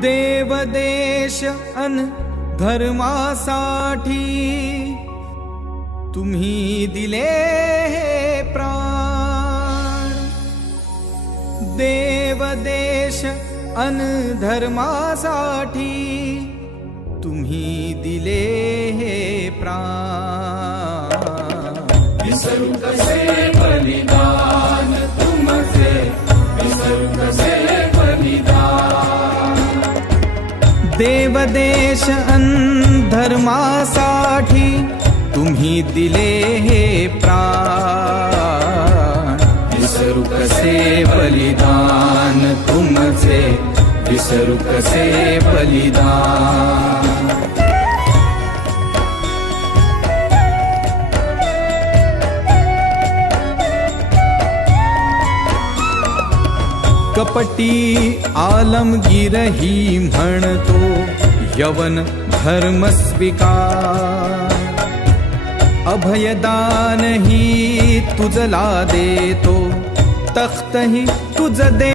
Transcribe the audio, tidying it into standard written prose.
देव देश अन धर्मासाठी तुम्ही दिले हे प्राण। देव देश अन धर्मासाठी तुम्ही दिले हे प्राण। विसरू कसे बलिदान तुमचे, विसरू कसे बलिदान। देव देश अन धर्मासाठी तुम्ही दिले हे प्राण। विसरू कसे बलिदान तुमचे, विसरू कसे बलिदान। कपटी आलमगीरही म्हणतो यवन धर्म स्वीकार। अभयदान ही तुझला देतो, तख्त ही तुझ दे